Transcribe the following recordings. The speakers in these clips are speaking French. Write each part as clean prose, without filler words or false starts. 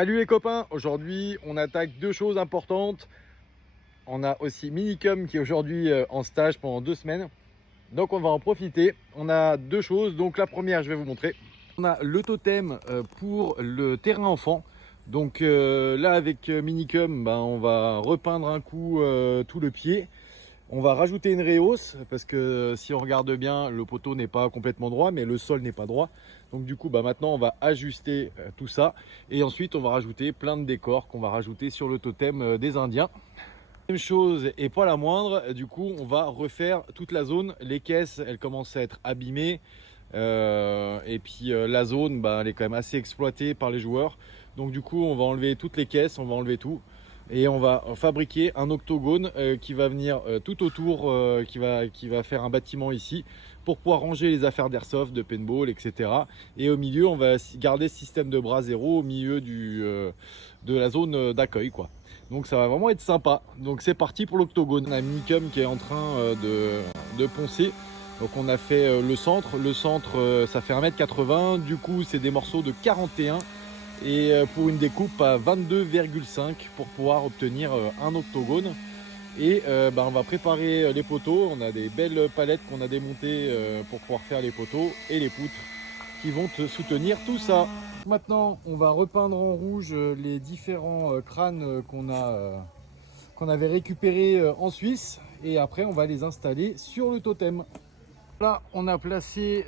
Salut les copains, aujourd'hui on attaque deux choses importantes. On a aussi Minicum qui est aujourd'hui en stage pendant 2 semaines. Donc on va en profiter. On a deux choses. Donc la première, je vais vous montrer. On a le totem pour le terrain enfant. Donc là avec Minicum, on va repeindre un coup tout le pied. On va rajouter une rehausse parce que si on regarde bien, le poteau n'est pas complètement droit, mais le sol n'est pas droit. Donc du coup, maintenant, on va ajuster tout ça. Et ensuite, on va rajouter plein de décors qu'on va rajouter sur le totem des Indiens. Même chose et pas la moindre, du coup, on va refaire toute la zone. Les caisses, elles commencent à être abîmées. Et puis la zone, elle est quand même assez exploitée par les joueurs. Donc du coup, on va enlever toutes les caisses, on va enlever tout. Et on va fabriquer un octogone qui va venir tout autour, qui va faire un bâtiment ici pour pouvoir ranger les affaires d'airsoft, de paintball, etc. Et au milieu, on va garder ce système de bras zéro au milieu de la zone d'accueil, quoi. Donc ça va vraiment être sympa. Donc c'est parti pour l'octogone. On a Minicum qui est en train de poncer. Donc on a fait le centre. Le centre, ça fait 1,80 m. Du coup, c'est des morceaux de 41 et pour une découpe à 22,5 pour pouvoir obtenir un octogone. Et on va préparer les poteaux. On a des belles palettes qu'on a démontées pour pouvoir faire les poteaux et les poutres qui vont soutenir tout ça. Maintenant, on va repeindre en rouge les différents crânes qu'on avait récupérés en Suisse. Et après, on va les installer sur le totem. Là, on a placé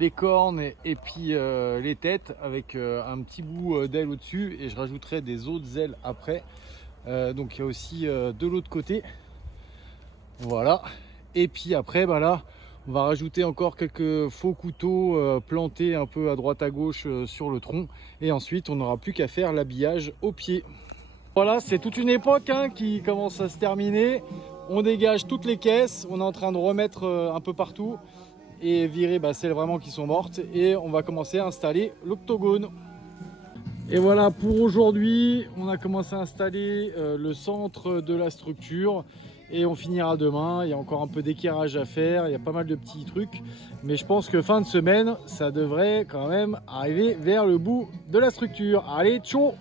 les cornes et puis les têtes avec un petit bout d'aile au-dessus. Et je rajouterai des autres ailes après. Donc il y a aussi de l'autre côté. Voilà. Et puis après, là, on va rajouter encore quelques faux couteaux plantés un peu à droite à gauche sur le tronc. Et ensuite, on n'aura plus qu'à faire l'habillage au pied. Voilà, c'est toute une époque qui commence à se terminer. On dégage toutes les caisses. On est en train de remettre un peu partout et virer celles vraiment qui sont mortes. Et on va commencer à installer l'octogone. Et voilà, pour aujourd'hui, on a commencé à installer le centre de la structure. Et on finira demain. Il y a encore un peu d'équerrage à faire, il y a pas mal de petits trucs, mais je pense que fin de semaine ça devrait quand même arriver vers le bout de la structure. Allez, ciao!